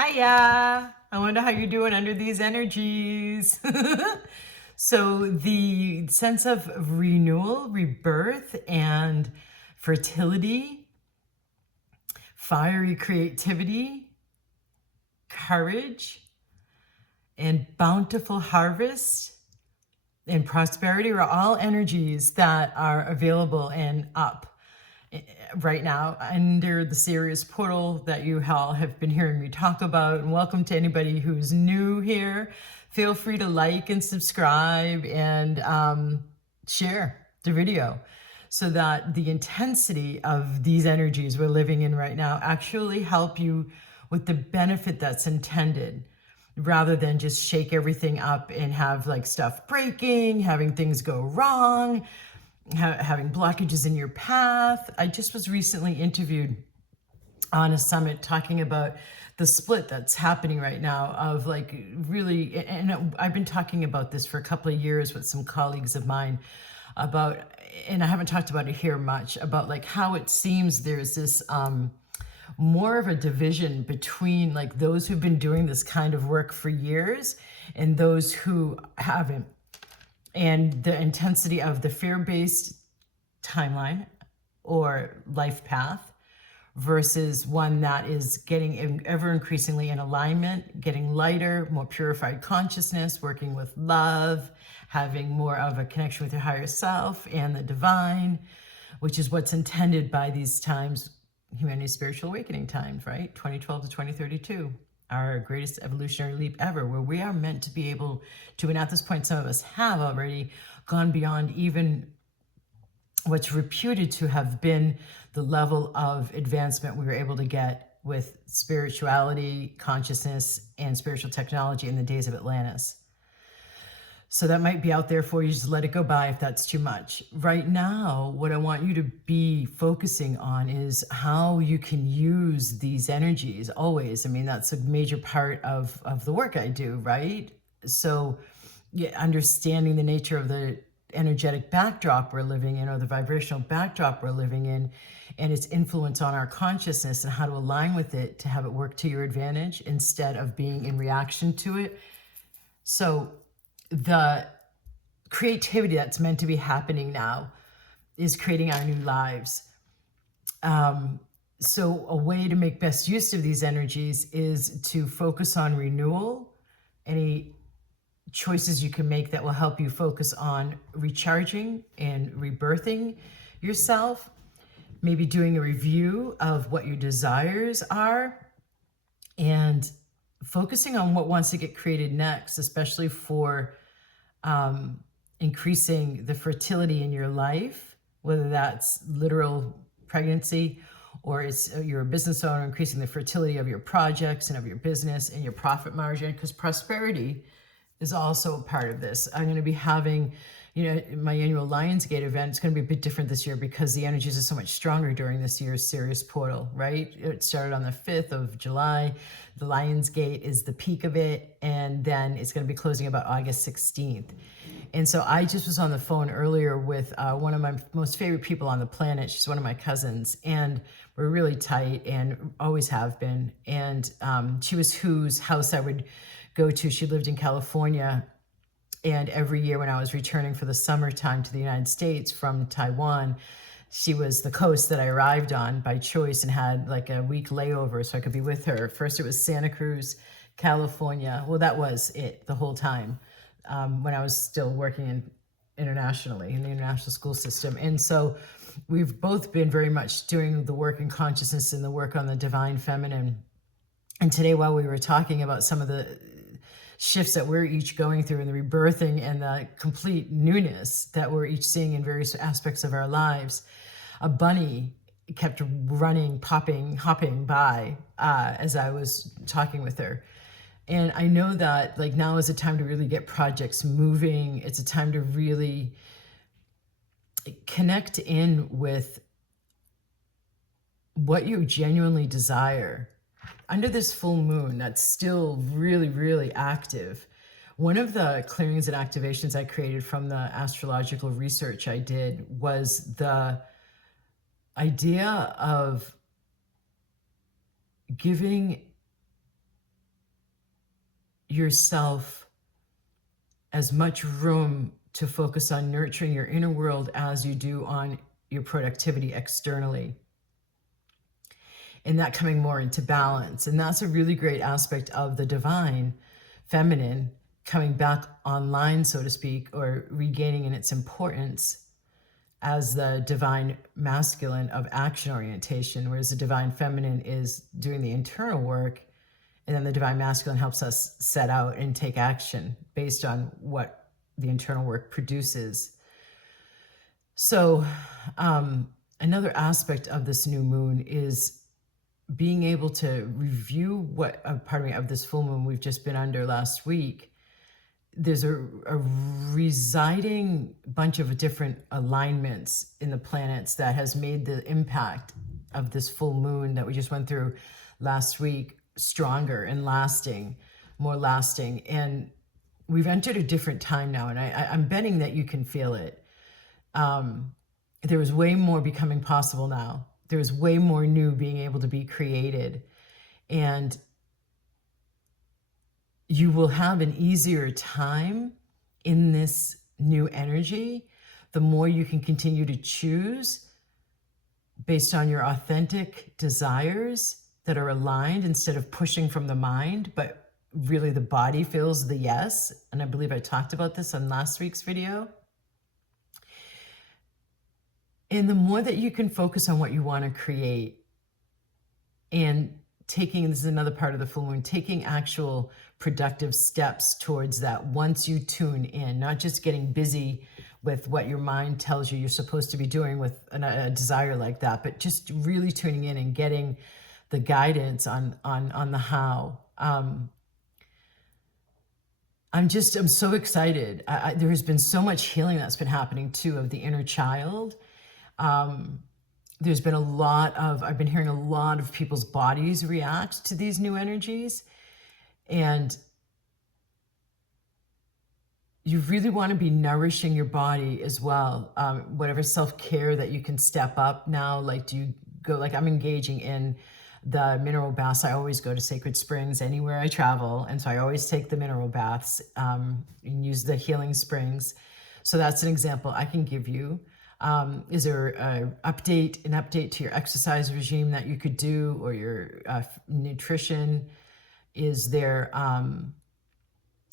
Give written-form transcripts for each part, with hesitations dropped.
Hiya! I wonder how you're doing under these energies. So the sense of renewal, rebirth, and fertility, fiery creativity, courage, and bountiful harvest and prosperity are all energies that are available and up right now under the Sirius portal that you all have been hearing me talk about. And welcome to anybody who's new here. Feel free to like and subscribe and share the video so that the intensity of these energies we're living in right now actually help you with the benefit that's intended, rather than just shake everything up and have like stuff breaking, having things go wrong, having blockages in your path. I just was recently interviewed on a summit talking about the split that's happening right now of like really, and I've been talking about this for a couple of years with some colleagues of mine about, and I haven't talked about it here much, about like how it seems there's this more of a division between like those who've been doing this kind of work for years and those who haven't. And the intensity of the fear-based timeline or life path versus one that is getting ever increasingly in alignment, getting lighter, more purified consciousness, working with love, having more of a connection with your higher self and the divine, which is what's intended by these times, humanity's spiritual awakening times, right? 2012 to 2032. Our greatest evolutionary leap ever, where we are meant to be able to, and at this point, some of us have already gone beyond even what's reputed to have been the level of advancement we were able to get with spirituality, consciousness, and spiritual technology in the days of Atlantis. So that might be out there for you. Just let it go by if that's too much. Right now, what I want you to be focusing on is how you can use these energies always. I mean, that's a major part of the work I do, right? So yeah, understanding the nature of the energetic backdrop we're living in, or the vibrational backdrop we're living in, and its influence on our consciousness, and how to align with it to have it work to your advantage instead of being in reaction to it. So the creativity that's meant to be happening now is creating our new lives. So a way to make best use of these energies is to focus on renewal. Any choices you can make that will help you focus on recharging and rebirthing yourself, maybe doing a review of what your desires are, and focusing on what wants to get created next, especially for increasing the fertility in your life, whether that's literal pregnancy or it's you're a business owner, increasing the fertility of your projects and of your business and your profit margin, because prosperity is also a part of this. I'm going to be having, my annual Lionsgate event. It's going to be a bit different this year because the energies are so much stronger during this year's Sirius portal, right? It started on the 5th of July. The Lionsgate is the peak of it. And then it's going to be closing about August 16th. And so I just was on the phone earlier with one of my most favorite people on the planet. She's one of my cousins, and we're really tight and always have been. And she was whose house I would go to. She lived in California. And every year when I was returning for the summertime to the United States from Taiwan, she was the coast that I arrived on by choice and had like a week layover so I could be with her. First it was Santa Cruz, California. Well, that was it the whole time when I was still working internationally in the international school system. And so we've both been very much doing the work in consciousness and the work on the divine feminine. And today, while we were talking about some of the shifts that we're each going through, and the rebirthing and the complete newness that we're each seeing in various aspects of our lives, a bunny kept running, popping, hopping by as I was talking with her. And I know that like now is a time to really get projects moving. It's a time to really connect in with what you genuinely desire. Under this full moon that's still really, really active, one of the clearings and activations I created from the astrological research I did was the idea of giving yourself as much room to focus on nurturing your inner world as you do on your productivity externally. And that coming more into balance. And that's a really great aspect of the divine feminine coming back online, so to speak, or regaining in its importance as the divine masculine of action orientation, whereas the divine feminine is doing the internal work, and then the divine masculine helps us set out and take action based on what the internal work produces. So another aspect of this new moon is being able to review what of this full moon we've just been under last week. There's a residing bunch of different alignments in the planets that has made the impact of this full moon that we just went through last week stronger and lasting, more lasting. And we've entered a different time now, and I'm betting that you can feel it. There is way more becoming possible now. There's way more new being able to be created. And you will have an easier time in this new energy the more you can continue to choose based on your authentic desires that are aligned instead of pushing from the mind, but really the body feels the yes. And I believe I talked about this on last week's video. And the more that you can focus on what you want to create and this is another part of the full moon, taking actual productive steps towards that once you tune in, not just getting busy with what your mind tells you you're supposed to be doing with a desire like that, but just really tuning in and getting the guidance on the how. I'm so excited. There has been so much healing that's been happening too of the inner child. There's been I've been hearing a lot of people's bodies react to these new energies. And you really want to be nourishing your body as well. Whatever self-care that you can step up now, I'm engaging in the mineral baths. I always go to sacred springs anywhere I travel. And so I always take the mineral baths and use the healing springs. So that's an example I can give you. Is there an update to your exercise regime that you could do, or your nutrition? Is there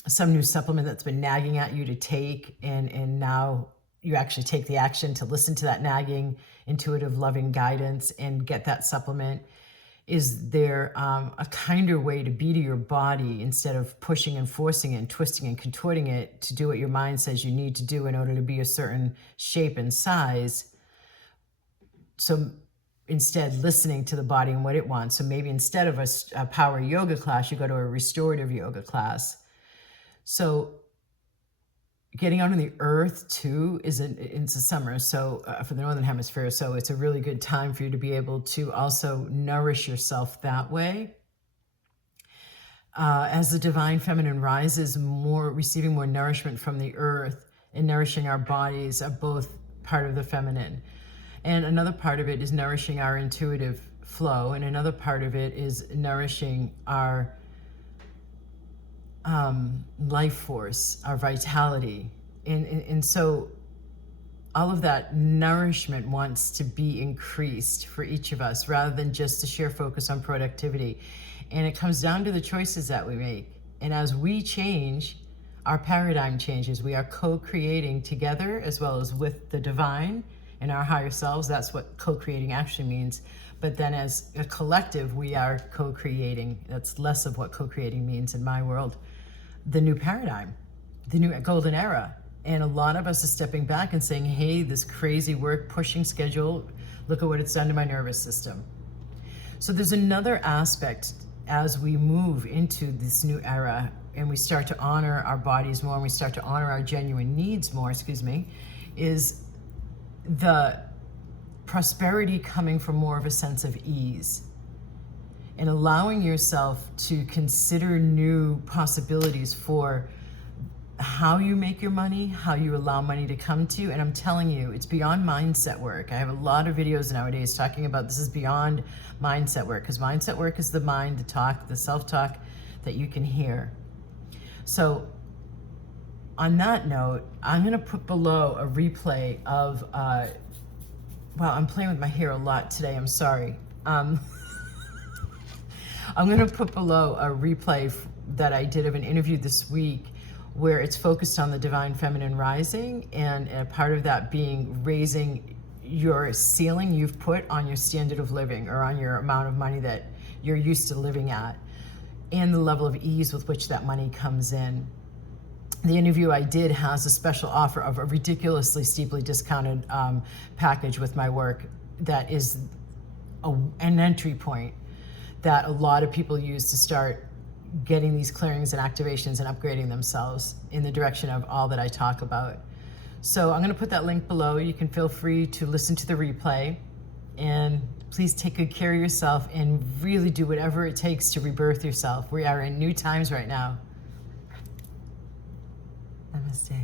some new supplement that's been nagging at you to take, and now you actually take the action to listen to that nagging, intuitive, loving guidance and get that supplement? Is there a kinder way to be to your body instead of pushing and forcing it and twisting and contorting it to do what your mind says you need to do in order to be a certain shape and size? So instead, listening to the body and what it wants. So maybe instead of a power yoga class, you go to a restorative yoga class. So getting out on the earth too it's the summer, so for the northern hemisphere, so it's a really good time for you to be able to also nourish yourself that way. As the divine feminine rises, receiving more nourishment from the earth and nourishing our bodies are both part of the feminine. And another part of it is nourishing our intuitive flow, and another part of it is nourishing our life force, our vitality. And so all of that nourishment wants to be increased for each of us rather than just the sheer focus on productivity. And it comes down to the choices that we make. And as we change, our paradigm changes. We are co-creating together as well as with the divine and our higher selves. That's what co-creating actually means. But then as a collective, we are co-creating. That's less of what co-creating means in my world. The new paradigm, the new golden era. And a lot of us are stepping back and saying, hey, this crazy work, pushing schedule, look at what it's done to my nervous system. So there's another aspect as we move into this new era and we start to honor our bodies more and we start to honor our genuine needs more, is the prosperity coming from more of a sense of ease. And allowing yourself to consider new possibilities for how you make your money, how you allow money to come to you. And I'm telling you, it's beyond mindset work. I have a lot of videos nowadays talking about this is beyond mindset work, because mindset work is the mind, the talk, the self-talk that you can hear. So on that note, I'm going to put below a replay of, wow, I'm playing with my hair a lot today. I'm sorry. I'm going to put below a replay that I did of an interview this week where it's focused on the divine feminine rising, and a part of that being raising your ceiling you've put on your standard of living, or on your amount of money that you're used to living at, and the level of ease with which that money comes in. The interview I did has a special offer of a ridiculously steeply discounted package with my work that is an entry point that a lot of people use to start getting these clearings and activations and upgrading themselves in the direction of all that I talk about. So I'm going to put that link below. You can feel free to listen to the replay, and please take good care of yourself and really do whatever it takes to rebirth yourself. We are in new times right now. Namaste.